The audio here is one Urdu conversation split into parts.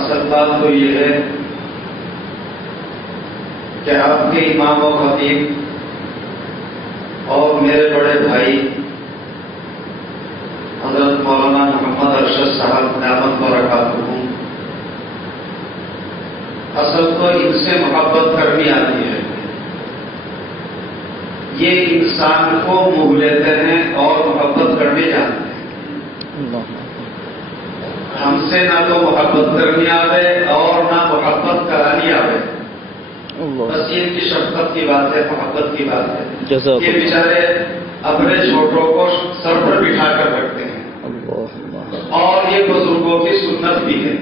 اصل بات تو یہ ہے کہ آپ کے امام و خطیب اور میرے بڑے بھائی حضرت مولانا محمد ارشد صاحب نعمت برکاتہ، اصل تو ان سے محبت کرنی آتی ہے. یہ انسان کو موہ لیتے ہیں اور محبت کرنے جاتے ہیں. ہم سے نہ تو محبت کرنی آوے اور نہ محبت کرانی آوے. بس یہ ان کی شفقت کی بات ہے، محبت کی بات ہے. یہ بیچارے اپنے چھوٹوں کو سر پر بٹھا کر رکھتے ہیں. اور یہ بزرگوں کی سنت بھی ہے،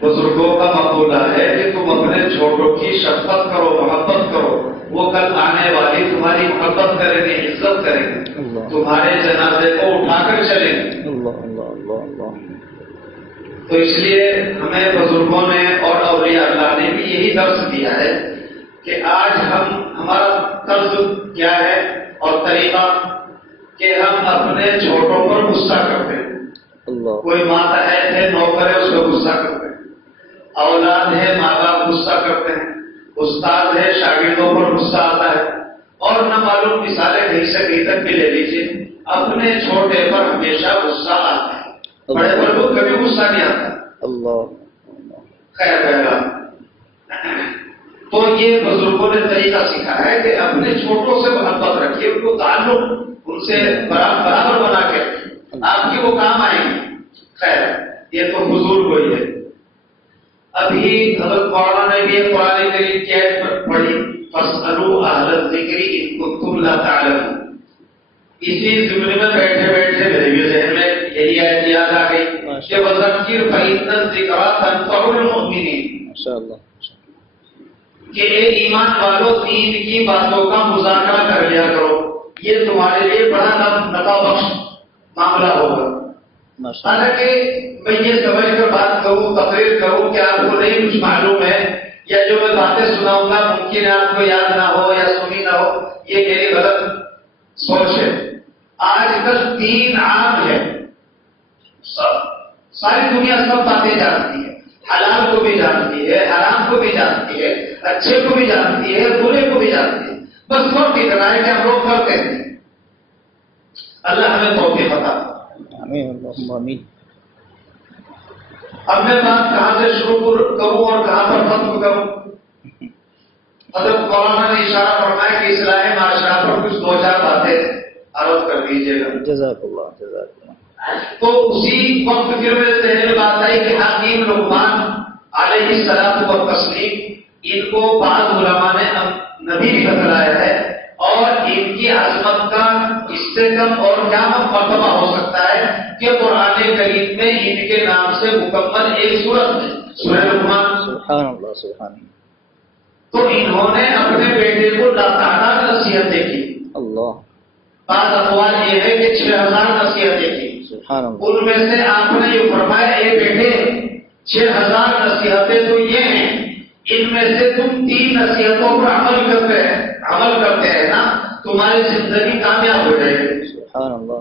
بزرگوں کا مقولہ ہے کہ تم اپنے چھوٹوں کی شفقت کرو، محبت کرو. وہ کل آنے والی تمہاری محبت کریں گے، عزت کریں گے، تمہارے جنازے کو اٹھا کر چلیں گے. تو اس لیے ہمیں بزرگوں نے اور اولیاء اللہ نے بھی یہی درس دیا ہے کہ آج ہمارا طرز کیا ہے اور طریقہ کہ ہم اپنے چھوٹوں پر غصہ کرتے ہیں. کوئی ماتحت ہے، نوکر ہے، اس پہ غصہ کرتے ہیں. اولاد ہے، ماں باپ غصہ کرتے ہیں. استاد ہے، شاگردوں پر غصہ آتا ہے. اور نہ معلوم مثالیں کہیں سے کہیں تک بھی لے لیجیے، اپنے چھوٹے پر ہمیشہ غصہ آتا ہے. بڑے پر کو کبھی غصہ نہیں آتا. خیر پہلا تو یہ بزرگوں نے طریقہ سکھایا ہے کہ اپنے چھوٹوں سے محبت رکھیے، ان کو تعلق ان سے برابر بنا کے رکھیے، آپ کی وہ کام آئیں گے. خیر یہ تو حضور کوئی ہے. ابھی حضرت مولانا نے بھی قرآن کریم کی آیت پڑھی، فاسألوا اہل الذکر ان کنتم لا تعلمون. اسی زمرے میں بیٹھے بیٹھے میرے بھی ذہن میں یہی آیت یاد آ گئی کہ وذکر فإن الذکریٰ تنفع المؤمنین. ماشاءاللہ کہ اے ایمان والو دین کی باتوں کا مذاکرہ کر لیا کرو، یہ تمہارے لیے بڑا نفع بخش معاملہ ہوگا. حالانکہ میں یہ سمجھ کر بات کروں، تقریر کروں کہ آپ کو نہیں کچھ معلوم ہے، یا جو میں باتیں سناؤں گا ممکن ہے آپ کو یاد نہ ہو یا سنی نہ ہو، یہ میری غلط سوچ ہے. آج کل دین عام ہے، ساری دنیا سب باتیں جانتی ہے، حلال کو بھی جانتی ہے، حرام کو بھی جانتی ہے، اچھے کو بھی جانتی ہے، برے کو بھی جانتی ہے. بس فرق اتنا ہے کہ ہم لوگ فرق کہتے ہیں. اللہ ہمیں توفیق عطا. آمین. اب میں بات کہاں سے شروع کروں اور کہاں پر ختم کروں؟ حضرت مولانا نے اشارہ فرمایا کہ اصلاح معاشرہ پر کچھ دو چار باتیں عرض کر دیجیے گا. جزاک اللہ. تو اسی وقت پھر میرے ذہن میں بات آئی کہ حکیم لقمان علیہ السلام و تسلیم، ان کو بعض علماء نے نبی بھی بتلایا ہے، اور ان کی عظمت کا اس سے کم اور کیا مرتبہ ہو سکتا ہے کہ قرآن کریم میں ان کے نام سے مکمل ایک سورت ہے، سورہ لقمان. سبحان اللہ. تو انہوں نے اپنے بیٹے کو تعداد نصیحتیں کی. اللہ. بعض اقوال یہ ہے کہ 6000 نصیحتیں کی. ان میں سے آپ نے یہ فرمایا اے بیٹے 6000 نصیحتیں تو یہ ہیں، ان میں سے تم 3 نصیحتوں پر عمل کرتے ہیں نا، تمہاری زندگی کامیاب ہو جائے گی. سبحان اللہ.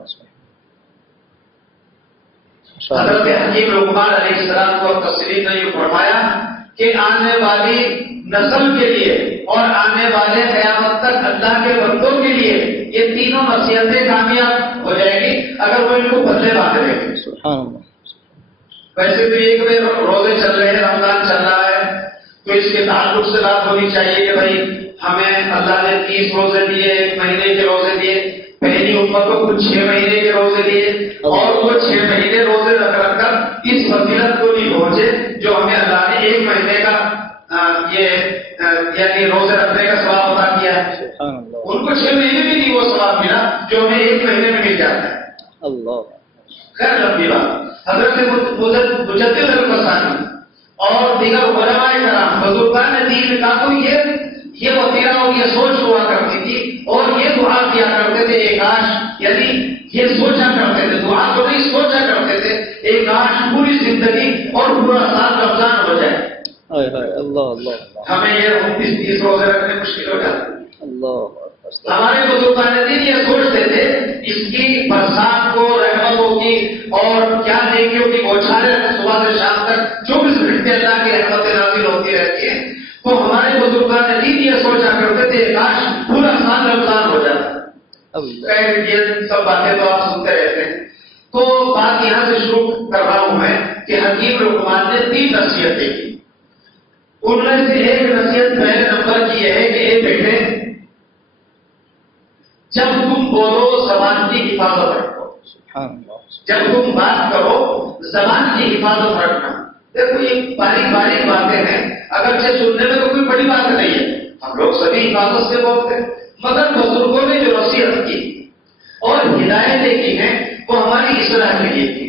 حضرت حکیم لقمان علیہ السلام کو تسلیم نے یہ فرمایا کہ آنے والی نسل کے لیے اور آنے والے قیامت تک اللہ کے بندوں کے لیے یہ تینوں نصیحتیں کامیاب ہو جائے گی اگر وہ ان کو بدلے باندھ رہے ہیں. ویسے تو ایک بار روزے چل رہے ہیں، رمضان چل رہا ہے، تو اس کے تعلق سے بات ہونی چاہیے کہ بھائی ہمیں اللہ نے 30 روزے دیے، 1 مہینے کے روزے دیے. پہلی امت کو کچھ 6 مہینے کے روزے دیے، اور وہ 6 مہینے روزے رکھ کر اس فضیلت کو نہیں پہنچے جو ہمیں اللہ نے 1 مہینے کا یعنی روزے رکھنے کا ثواب عطا کیا ہے. ان کو 6 مہینے میں نہیں وہ ثواب ملا جو ہمیں 1 مہینے میں مل جاتا ہے. اللہ. خیر لمبی بات. حضرت مجدد الفسانی اور دیگر علماء کرام بزرگان دین کا تو یہ وطیرہ اور یہ سوچ ہوا کرتی تھی، اور یہ دعا کیا کرتے تھے ایک کاش، یعنی یہ سوچا کرتے تھے، دعا تو نہیں سوچا کرتے تھے، ایک کاش پوری زندگی اور پورا سال رمضان ہو جائے. اللہ. ہمیں یہ 29-30 روزے رکھنے مشکل ہو جاتے. اللہ. ہمارے بزرگان دین یہ سوچتے تھے اس کی برسات کو، رحمتوں کی اور کیا نیکیوں کی بوچھاریں صبح سے شام تک 24 گھنٹے یہ سب باتیں تو آپ سنتے رہتے ہیں. تو بات یہاں سے شروع کر رہا ہوں میں کہ حکیم لقمان نے 3 نصیحتیں کی. ان میں سے ایک نصیحت پہلے نمبر کی یہ ہے کہ اے بیٹے جب تم بولو زبان کی حفاظت رکھو. جب تم بات کرو زبان کی حفاظت رکھنا. دیکھو یہ باریک باریک باتیں ہیں, اگرچہ سننے میں تو کوئی بڑی بات نہیں ہے, ہم لوگ سبھی حفاظت سے بولتے ہیں, مگر بزرگوں نے جو نصیحت کی اور ہدایتیں کی ہیں وہ ہماری اصلاح کے لیے کی.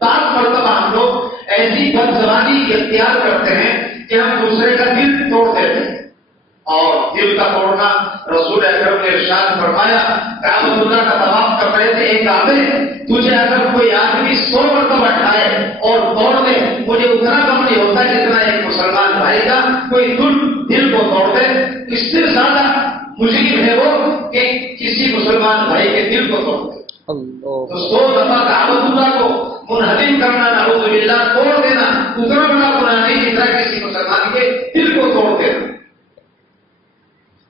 بعض مرتبہ ہم لوگ ایسی بد زبانی اختیار کرتے ہیں کہ ہم دوسرے کا دل توڑ دیتے ہیں, اور دل کا توڑنا رسول اکرم نے ارشاد فرمایا, کعبۃ اللہ کا طواف کر رہے تھے, ایک کعبے تجھے اگر کوئی آدمی 100 مرتبہ اٹھائے اور توڑ دے, مجھے اتنا کم نہیں ہوتا جتنا ایک مسلمان بھائی کا کوئی دل کو توڑ دے. اس سے زیادہ مشکل ہے وہ کہ کسی مسلمان بھائی کے دل کو توڑ دے. تو 100 دفعہ کعبۃ اللہ کو منہدم کرنا, نعوذ باللہ, توڑ دینا اتنا بڑا گناہ نہیں جتنا کسی مسلمان کے دل کو توڑ دینا.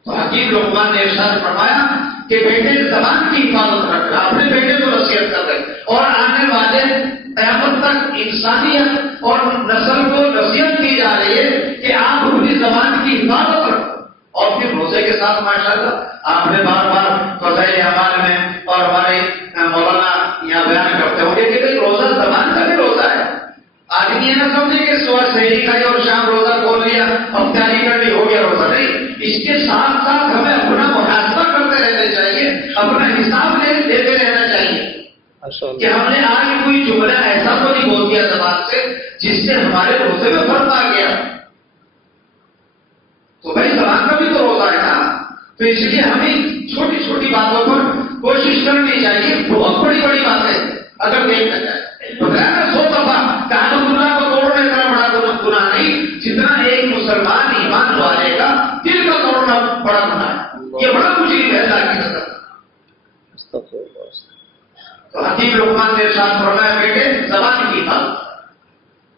تو حکیم لقمان نے ارشاد فرمایا کہ بیٹے زبان کی حفاظت رکھنا, اپنے بیٹے کو نصیحت کر رہے اور آنے والے قیامت تک انسانیت اور نسل کو نصیحت کی جا رہی ہے کہ آپ اپنی زبان کی حفاظت رکھو. اور پھر روزے کے ساتھ ماشاءاللہ آپ نے بار بار فضائل اعمال میں اور ہمارے مولانا یہاں بیان کرتے ہوں گے کہ بھائی روزہ زبان کا بھی روزہ ہے. آدمی یہ نہ سمجھے کہ صبح سحری کھائی اور شام روزہ کھول لیا, افطاری کر لی, ہو گیا روزہ. نہیں, اس کے ساتھ ساتھ ہمیں اپنا محاسبہ کرتے رہنا چاہیے, اپنا حساب لیتے رہنا چاہیے کہ ہم نے آج کوئی جملہ ایسا تو نہیں بول دیا زبان سے جس سے ہمارے روزے میں فرق آ گیا. تو بھائی زبان کا بھی تو روزہ ہے نا. تو اس لیے ہمیں چھوٹی چھوٹی باتوں پر کوشش کرنی چاہیے. بہت بڑی بڑی باتیں اگر دیکھا جائے تو 100 دفعہ کعبۃ اللہ کو توڑنے کا بڑا گناہ نہیں جتنا ایک مسلمان ایمان والے کا دل کا توڑنا بڑا گناہ ہے. یہ بڑا مشکل ہے اللہ کی نظر. تو حکیم لقمان نے ارشاد فرمایا بیٹے زبان کی حفاظت.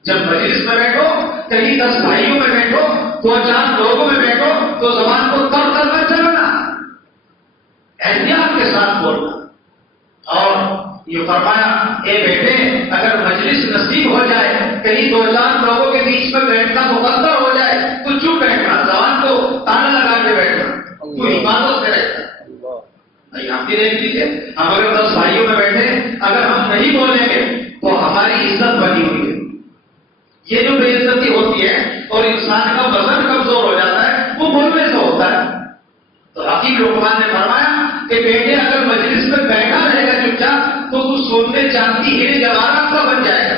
جب مجلس میں بیٹھو, کہیں 10 بھائیوں میں بیٹھو, 2-4 لوگوں میں بیٹھو, تو زبان کو تر کر میں چلنا, احتیاط کے ساتھ بولنا. اور یہ فرمایا اے بیٹے اگر مجلس نصیب ہو جائے, کہیں 2-4 لوگوں کے بیچ میں بیٹھنا مقدر ہو جائے تو چپ بیٹھنا, زبان کو تالا لگا کے بیٹھنا, تو حفاظت سے رہتا. نہیں, ہم بھی دیکھ لیجیے, ہم اگر 10 بھائیوں میں بیٹھے, اگر ہم نہیں بولیں گے تو ہماری عزت بنی ہوئی ہے. یہ جو بے عزتی ہوتی ہے اور انسان کا وزن کمزور ہو جاتا ہے وہ بولنے سے ہوتا ہے. تو حکیم لقمان نے فرمایا کہ بیٹے اگر مجلس میں بیٹھا رہے گا چپ چاپ تو تو سونے چاندی ہیرے جواہرات کا بن جائے گا.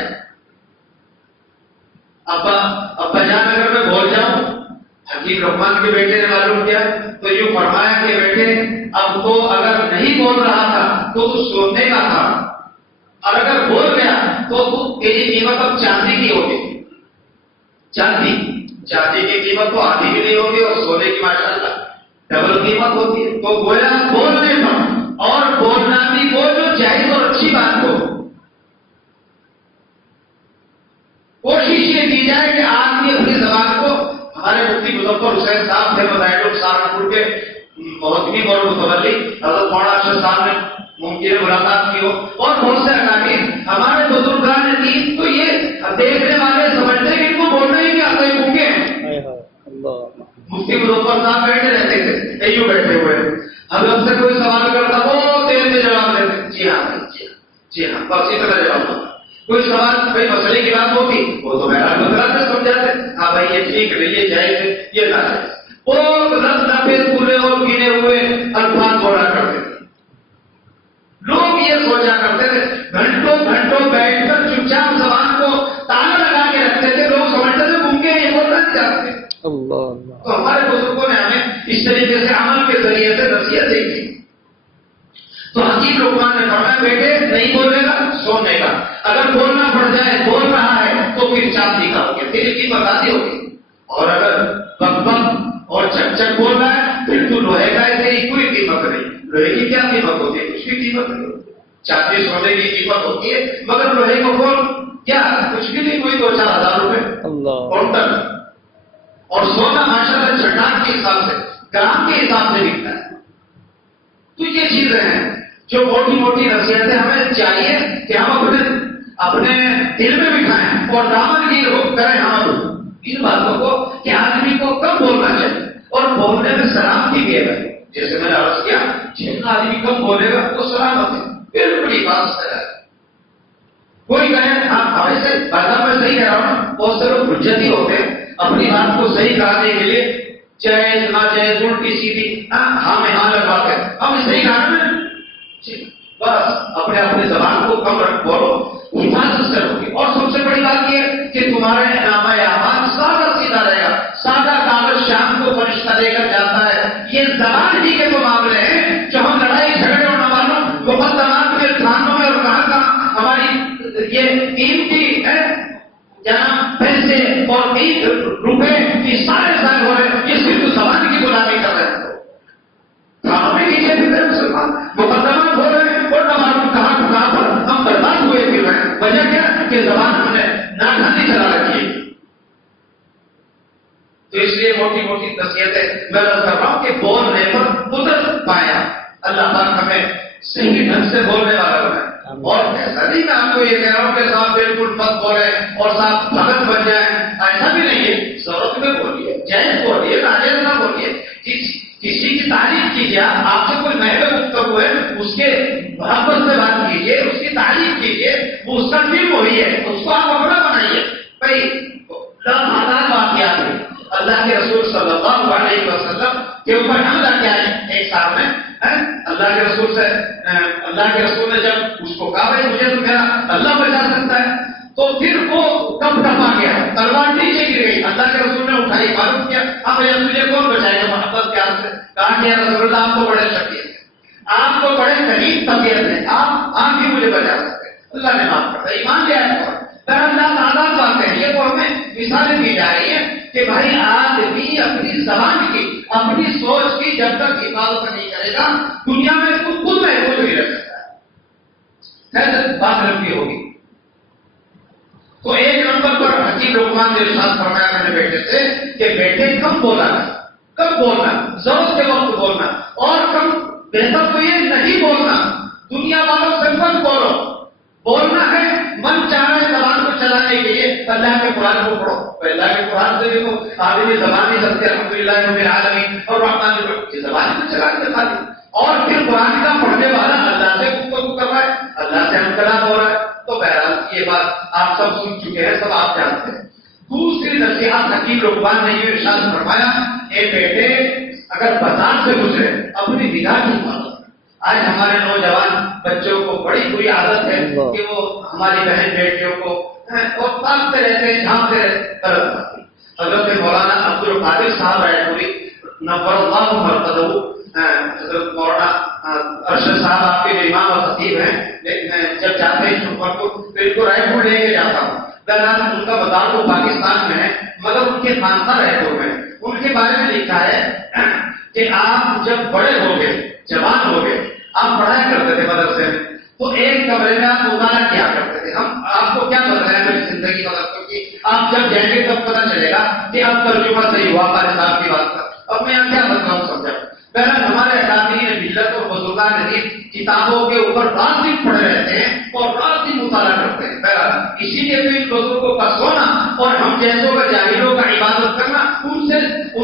ابا جان اگر میں بول جاؤں, حکیم لقمان کے بیٹے نے معلوم کیا تو یوں فرمایا کہ بیٹے اب تو اگر نہیں بول رہا تھا تو سونے کا تھا, اور اگر بول گیا تو تیری قیمت اب چاندی کی ہوگی. چاندی کی قیمت تو آدھی بھی نہیں ہوگی اور سونے کی ماشاءاللہ ڈبل قیمت ہوتی ہے. تو گویا بولنے پر, اور بولنا بھی وہ جو جائز اور اچھی بات کو کوشش یہ کی جائے کہ آدمی اپنی زبان کو, ہمارے مفتی مظفر حسین صاحب تھے مظاہر سہارنپور کے محتمم اور متولی, حضرت مولانا اشرف صاحب نے ممکن ملاقات کی ہو, اور بہت سے اکابر ہمارے بزرگان دین تو یہ دیکھنے والے سمجھتے کہ ان کو بولنا ہی کیا آتا ہے, گونگے ہیں. مفتی مظفر صاحب بیٹھے رہتے تھے, ایو بیٹھے ہوئے, حضرت سے کوئی سوال کرتا وہ دیر میں جواب دیتے, جی ہاں جی ہاں بس اتنا جواب ہوتا. کوئی سوال بھائی مسئلے کی بات ہوتی وہ تو میرا مسئلہ سے سمجھاتے, ہاں بھائی یہ ٹھیک ہے, یہ جائز ہے, یہ نہ جائز. وہ رد نفے پورے اور گنے ہوئے الفاظ بولا کرتے تھے. لوگ یہ سوچا کرتے تھے, گھنٹوں گھنٹوں بیٹھ کر چپ چاپ زبان کو تالا لگا کے رکھتے تھے, لوگ سمجھتے تھے گونگے یہ بولنا نہیں چاہتے. تو ہمارے بزرگوں نے ہمیں اس طریقے سے عمل کے ذریعے سے نصیحتیں کی. تو حکیم لقمان نے فرمایا بیٹے نہیں بولے گا سونے کا, اگر بولنا پڑ جائے بول رہا ہے تو پھر چاندی کا ہو گیا, پھر کی بتاتی ہوگی. اور اگر بک بک اور چک چک بول رہا ہے پھر تو لوہے کا ایسے ہی کوئی قیمت نہیں. لوہے کی کیا قیمت ہوتی ہے, کچھ بھی قیمت نہیں ہوتی. چاندی سونے کی قیمت ہوتی ہے, مگر لوہے کو بول کیا کچھ بھی نہیں, کوئی 2-4 ہزار روپے. اور سونا ماشاءاللہ چٹان کے حساب سے, گرام کے حساب سے بکتا ہے. تو یہ چیزیں ہیں جو موٹی موٹی نصیحتیں ہمیں چاہیے کہ ہم اپنے دل میں بٹھائیں اور دامن کی کریں ہم ان باتوں کو کہ آدمی کو کم بولنا چاہیے اور بولنے میں سلامتی بھی ہے. جیسے میں نے عرض کیا جتنا آدمی کم بولے گا وہ سلامت ہے. بالکل ہی بات ہے. کوئی کہے ہاں سے بات میں صحیح کہہ رہا ہوں. بہت سے لوگ حجتی ہوتے ہیں اپنی بات کو صحیح کرانے کے لیے چاہے نہ چاہے الٹی سیدھی ہاں میں ہاں لگا کے ہم صحیح کہا بس اپنے اپنی زبان کو کم رکھ بولو حفاظت کرو گی. اور سب سے بڑی بات یہ کہ تمہارے نامہ اعمال سادہ سیدھا رہے گا. سادہ کاغذ شام کو فرشتہ دے کر جاتا ہے. یہ زبان ہی کے وہ معاملے ہیں جو ہم لڑائی جھگڑے اور نوالوں مقدمات میں تھانوں میں اور کہاں ہماری یہ قیمتی ہے جہاں پیسے اور 1 روپے کی سارے ضائع ہو رہے ہیں. یہ صرف زبان کی غلامی کر رہے ہیں. تھانوں میں نیچے بھی مسلمان مقدمات ہو رہے ہیں اور نوالوں کہاں پر ہم برباد ہوئے پھر رہے ہیں. وجہ کیا کہ زبان ہم نے ناکامی چلا رکھی ہے. تو اس لیے موٹی موٹی نصیحتیں میں کر رہا ہوں کہ بولنے پر قدرت پایا. اللہ پاک ہمیں صحیح ڈھنگ سے بولنے والا بنائے. اور ایسا نہیں میں آپ کو یہ کہہ رہا ہوں کہ صاحب بالکل مت بولے اور صاحب بھگت بن جائیں. ایسا بھی نہیں ہے. ضرورت میں بولیے, جائز بولیے, ناجائز نہ بولیے. کسی کی تعریف کیجیے. آپ سے کوئی محبت گفتگو ہے اس کے محبت سے بات کیجیے, اس کی تعریف کیجیے. وہ اس کا فلم وہی ہے, اس کو آپ اپنا بنائیے. بھائی لامحدود واقعات ہیں. اللہ کے رسول صلی اللہ علیہ وسلم کے اوپر حملہ کیا ہے ایک سال میں. اللہ کے رسول نے جب اس کو کہا بھائی مجھے تو میرا اللہ بچا سکتا ہے, تو پھر وہ کب ٹپا گیا, تلوار نیچے گر گئی. اللہ کے رسول نے اٹھائی, معلوم کیا اب مجھے کون بچائے گا محبت کے ہاتھ سے. کہا کہ رسول اللہ آپ کو بڑے شخصیت ہیں, آپ کو بڑے قریب طبیعت ہے, آپ بھی مجھے بچا سکتے ہیں. اللہ نے معاف کر دیا, ایمان لے آیا. اللہ آزاد بات ہے. یہ وہ ہمیں مثالیں دی جا رہی ہیں کہ بھائی آدمی اپنی زبان کی اپنی سوچ کی جب تک حفاظت نہیں کرے گا دنیا میں اس کو خود محفوظ نہیں رکھ سکتا ہے. بات رکھتی ہوگی. تو ایک نمبر پر حکیم لقمان نے ارشاد فرمایا میرے بیٹے سے کہ بیٹے کم بولنا, کم بولنا, ضرورت کے وقت بولنا, اور کم بہتر تو یہ نہیں بولنا دنیا والوں سے مت بولو. بولنا ہے من چاہ رہے زبان کو چلانے کے لیے اللہ کے قرآن کو پڑھو. اللہ کے قرآن سے دیکھو آدمی زبان ہی سکتے الحمدللہ رب العالمین اور رحمٰن الرحیم زبان میں چلا کے دکھا دی. اور پھر قرآن کا پڑھنے والا اللہ سے گفتگو کر رہا ہے, اللہ سے ہم کلام ہو رہا ہے. تو بہرحال یہ بات آپ سب سن چکے ہیں, سب آپ جانتے ہیں. دوسری نصیحت حکیم لقمان نے یہ ارشاد فرمایا اے بیٹے اگر بازار سے گزرے اپنی نگاہ کی حفاظت. آج ہمارے نوجوان بچوں کو بڑی بری عادت ہے کہ وہ ہماری بہن بیٹیوں کو اور تاکتے رہتے ہیں, جھانکتے رہتے. حضرت مولانا عبد القادر صاحب رائے پوری نور اللہ مرتضی, حضرت مولانا ارشد صاحب آپ کے امام اور خطیب ہیں, لیکن جب جاتے ہیں چھوٹوں کو پھر ان کو رائے پور لے کے جاتا ہوں. بہرحال ان کا بازار تو پاکستان میں ہے مگر ان کے خاندان رائے پور میں. ان کے بارے میں لکھا ہے کہ آپ جب بڑے ہو گئے, جوان ہو گئے, آپ پڑھایا کرتے تھے مدرسے میں, تو ایک کمرے میں آپ مطالعہ کیا کرتے تھے. ہم آپ کو کیا بتایا میری زندگی مدرسوں کی, آپ جب جائیں گے تب پتہ چلے گا کہ اب ترجمہ صحیح ہوا ہمارے صاحب کی بات کا. اب میں یہاں کیا مطلب سمجھا. بہرحال ہمارے اکادمی ملت اور بزرگان ندیم کتابوں کے اوپر رات دن پڑے رہتے ہیں اور رات دن مطالعہ کرتے ہیں. بہرحال اسی لیے تو ان بزرگوں کا سونا اور ہم جیسوں کا جاہلوں کا عبادت کرنا ان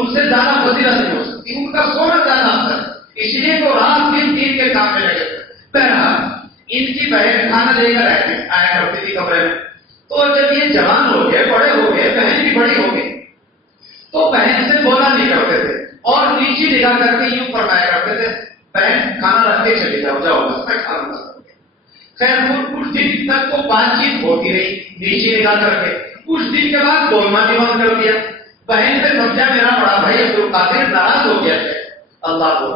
سے زیادہ فضیلت نہیں ہو سکتی. ان کا سونا زیادہ افضل ہے, اس لیے وہ رات دن دین کے کام میں لگے. بہرحال ان کی بہن کھانا دے کر آیا کرتی تھی کمرے میں. تو جب یہ جوان ہو گئے, بڑے ہو گئے, بہن بھی بڑی ہو گئی, تو بہن سے بولا نہیں کرتے تھے اور نیچے نگاہ کر کے یوں فرمایا کرتے تھے بہن کھانا رکھ کے چلی جاؤ, جاؤ بس میں کھانا بنا. خیر کچھ دن تک تو بات چیت ہوتی رہی نیچے نگاہ کر کے. کچھ دن کے بعد بولنا بھی بند کر دیا. بہن سے سمجھا میرا بڑا بھائی عبد القادر ناراض ہو گیا ہے. اللہ کو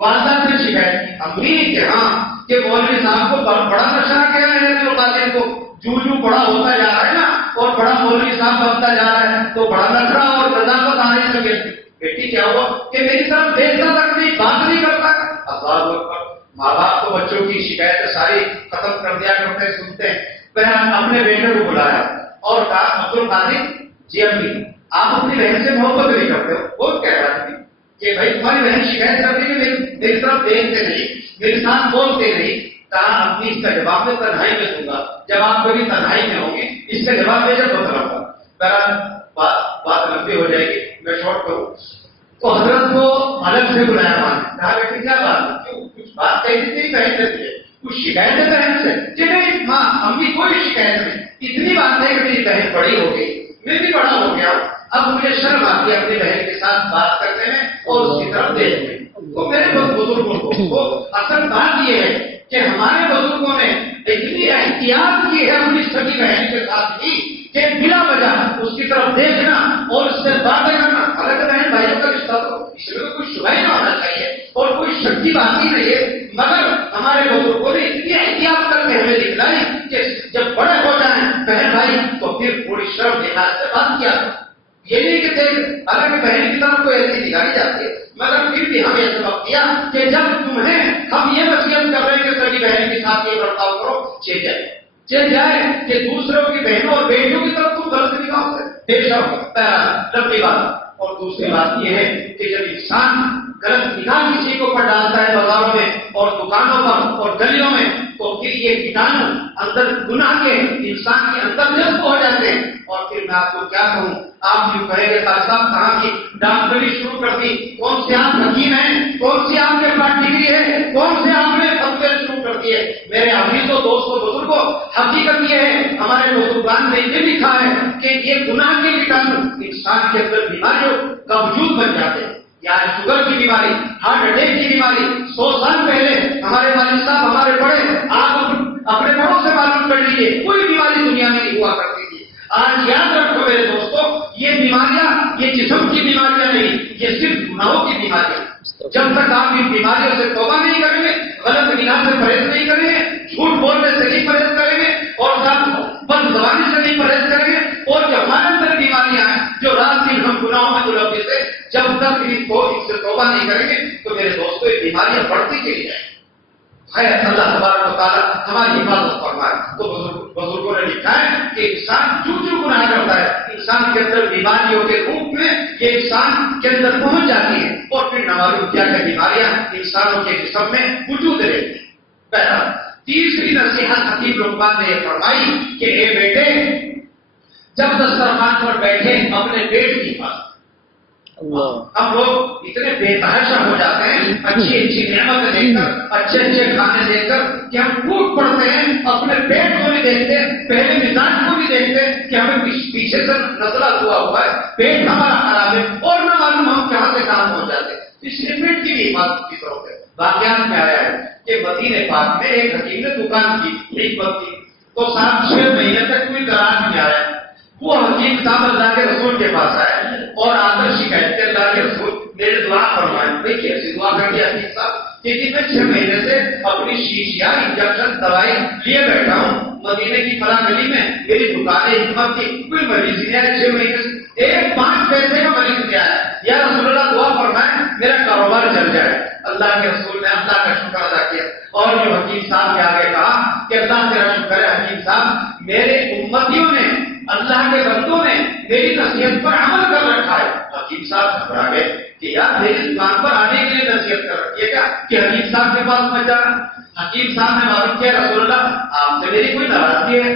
والدہ سے شکایت کی امی کہ ہاں کہ مولوی صاحب کو بڑا نشہ کیا ہے عبد القادر کو, جو بڑا ہوتا جا رہا ہے نا اور بڑا مولوی صاحب بنتا جا رہا ہے تو بڑا نشہ اور نظافت آنے لگے. بیٹی کیا ہوا کہ میری طرف دیکھتا تک نہیں, بات نہیں کرتا. اللہ اکبر. ماں باپ تو بچوں کی شکایتیں ساری ختم کر دیا کرتے, سنتے ہیں. پھر اپنے بیٹے کو بلایا اور کہا عبد القادر جی امی آپ اپنی بہن سے محبت نہیں کرتے ہو. وہ کہہ رہا تھا کہ بھائی تمہاری بہن شکایت کرتی ہے میری طرف دیکھتے نہیں، میرے ساتھ بولتے نہیں. کہا اپنی اس کا جواب میں تنہائی میں دوں گا، جب آپ کبھی تنہائی میں ہوں گے اس کا جواب میں جب بتاؤں گا. بات لمبی ہو جائے گی، میں شارٹ کروں. تو حضرت کو الگ سے بلایا مان، کہا بیٹی کیا بات، کیوں کچھ بات کہی تھی کہیں سے کچھ شکایتیں بہن سے؟ جی نہیں ماں امی کوئی شکایت نہیں، اتنی بات ہے کہ میری بہن بڑی ہو گئی، میں بھی بڑا ہو گیا، اب مجھے شرم آتی ہے اپنی بہن کے ساتھ بات کرنے میں اور اس کی طرف دیکھنے میں. تو میرے بزرگوں کو اصل بات یہ ہے کہ ہمارے بزرگوں نے اتنی احتیاط کی ہے اپنی سگی بہن کے ساتھ ہی کہ بلا وجہ اس کی طرف دیکھنا اور اس سے باتیں کرنا. حالانکہ بہن بھائیوں کا رشتہ تو اس میں کوئی شبہ ہی نہ ہونا چاہیے اور کوئی شک کی بات ہی نہیں ہے، مگر ہمارے بزرگوں نے اتنی احتیاط کر کے ہمیں دکھلائی کہ جب بڑے ہو جائیں بہن بھائی تو پھر تھوڑی شرم لحاظ سے بات کیا. یہ نہیں کہ حالانکہ بہن کی طرف کو ایسی دکھائی جاتی ہے، مگر پھر بھی ہمیں سبق کیا کہ جب تمہیں ہم یہ وصیت کر رہے ہیں کہ سبھی بہن کے ساتھ یہ برتاؤ کرو، چل جائے کہ دوسروں کی بہنوں اور بیٹیوں کی طرف تم غلط نکاح سے پیش آؤ. پہلی بات. اور دوسری بات یہ ہے کہ جب انسان غلط نکاح کسی کو پر ڈالتا ہے بازاروں میں اور دکانوں پر اور گلیوں میں تو پھر یہ کیٹانو اندر گناہ کے انسان کے اندر جذب ہو جاتے ہیں. اور پھر میں آپ کو کیا کہوں، آپ یوں کہیں گے صاحب کہاں کی ڈاکٹری شروع کر دی، کون سے آپ حکیم ہیں، کون سی آپ کے پاس ڈگری ہے، کون سے آپ نے فتوے شروع کر دیے. میرے عزیزوں دوستوں بزرگوں، حقیقت یہ ہے ہمارے بزرگان نے یہ لکھا ہے کہ یہ گناہ کے کیٹانو انسان کے اندر بیماریوں کا وجود بن جاتے ہیں. یعنی شوگر کی بیماری، ہارٹ اٹیک کی بیماری. 100 سال پہلے ہمارے والد صاحب ہمارے بڑے، آپ اپنے بڑوں سے معلوم کر لیجیے، کوئی بیماری دنیا میں نہیں ہوا کرتی تھی. آج یاد رکھو میرے دوستوں، یہ بیماریاں یہ جسم کی بیماریاں نہیں، یہ صرف گناہوں کی بیماریاں. جب تک آپ ان بیماریوں سے توبہ نہیں کریں گے، غلط نگاہ سے پرہیز نہیں کریں گے، جھوٹ بولنے سے نہیں پرہیز کریں گے اور بد زبانی سے نہیں پرہیز کریں گے، اور جو ہمارے اندر بیماریاں ہیں جو رات دن ہم گناہوں میں ملوث ہیں، جب تک ان سے توبہ نہیں کریں گے تو میرے دوستوں یہ بیماریاں بڑھتی چلی جائیں. خیر اللہ تبارک و تعالیٰ ہماری حفاظت فرمائے. تو بزرگوں نے لکھا ہے کہ انسان جو گناہ کرتا ہے انسان کے اندر بیماریوں کے روپ میں یہ انسان کے اندر پہنچ جاتی ہے اور پھر نمالوم کیا کہ بیماریاں انسانوں کے جسم میں وجود رہتی ہیں. پہلا. تیسری نصیحت حکیم لقمان نے یہ فرمائی کہ اے بیٹے جب دسترخوان پر بیٹھے اپنے پیٹ کی حفاظت. ہم لوگ اتنے بے تحاشا ہو جاتے ہیں اچھی اچھی نعمتیں دیکھ کر، اچھے اچھے کھانے دیکھ کر کہ ہم ٹوٹ پڑتے ہیں، اپنے پیٹ کو بھی دیکھتے، پہلے مزاج کو بھی دیکھتے کہ ہمیں پیچھے سے نزلہ ہوا ہے، پیٹ ہمارا خراب ہے اور نہ معلوم ہم کہاں سے کہاں پہنچ جاتے ہیں. اس لیے پیٹ کی بھی حفاظت کی ضرورت ہے. واقعات میں آیا ہے کہ مدینے پاک میں ایک حکیم نے دکان کی حکمت کی تو 7-6 مہینے تک کوئی گراہک نہیں آیا. وہ حکیم صاحب اللہ کے رسول کے پاس آئے اور آدر شکایت کے اللہ کے رسول میرے دعا فرمائے. بھائی کیسی دعا کر دیا حکیم صاحب کہ میں 6 مہینے سے اپنی شیشیاں انجیکشن دوائی لیے بیٹھا ہوں، مدینے کی فلاں گلی میں میری دکان حکمت کی کوئی مریض نہیں ہے، 6 مہینے سے ایک 5 پیسے کا مریض نہیں آیا. یا رسول اللہ دعا فرمائے میرا کاروبار چل جائے. اللہ کے رسول نے اللہ کا شکر ادا کیا اور جو حکیم صاحب کے آگے کہا کہ اللہ تیرا شکر ہے حکیم صاحب، میرے امتیوں نے، اللہ کے بندوں نے میری نصیحت پر عمل کر رکھا ہے. حکیم صاحب گھبرا گئے کہ یار میری دکان پر آنے کے لیے نصیحت کر رکھی ہے کیا کہ حکیم صاحب کے پاس میں جانا. حکیم صاحب نے معلوم کیا رسول اللہ آپ سے میری کوئی ناراضگی ہے؟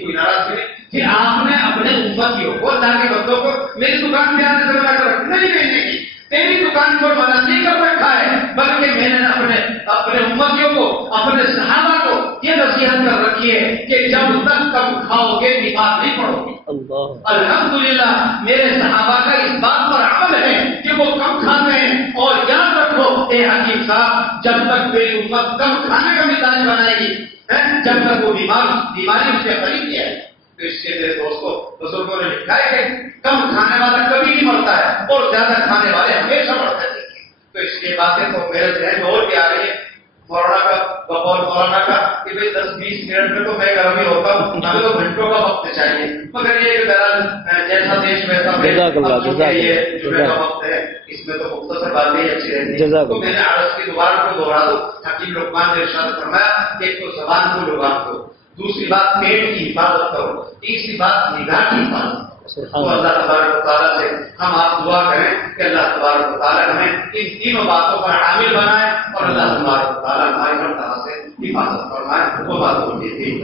کوئی ناراضگی نہیں کہ آپ نے اپنے امتیوں کو، اللہ کے بندوں کو میری دکان پہ آنے سے منع کر رکھا نہیں. تیری دکان کو منع نہیں کر رکھا ہے بلکہ میں نے اپنے امتیوں کو، اپنے صحابہ کو یہ نصیحت کر رکھی ہے کہ جب تک کم کھاؤ گے بیمار نہیں پڑو گے. الحمدللہ میرے صحابہ کا اس بات پر عمل ہے کہ وہ کم کھاتے ہیں. اور یاد رکھو اے حکیم صاحب، جب تک میری امت کم کھانے کا مزاج بنائے گی، جب تک وہ بیماری اس سے قریب نہیں ہے. تو اس سے میرے دوستوں بزرگوں نے لکھا ہے کہ کم کھانے والا کبھی نہیں مرتا ہے اور زیادہ کھانے والے ہمیشہ مرتے ہیں. تو اس لیے باتیں تو میرے ذہن میں اور بھی آ رہی ہے. مولانا کا بقول مولانا کا کہ 10-20 منٹ میں تو میں گرم ہی ہوتا ہوں، ہمیں تو گھنٹوں کا وقت چاہیے. مگر یہ کہ بہرحال جیسا دیش ویسا یہ جمعے کا وقت ہے، اس میں تو مختصر باتیں ہی اچھی رہتی ہے. تو میں نے عرض کی دوبارہ کو دوہرا دو. حکیم لقمان نے ارشاد فرمایا کہ ایک تو زبان کو لگام دو، دوسری بات پیٹ کی حفاظت کرو، تیسری بات نگاہ کی حفاظت کرو. تو اللہ تبارک و تعالیٰ سے ہم آپ دعا کریں کہ اللہ تبارک و تعالیٰ ہمیں ان تینوں باتوں پر حامل بنائے اور اللہ تبارک و تعالیٰ ہماری ہر طرح سے حفاظت فرمائے. وہ باتوں کی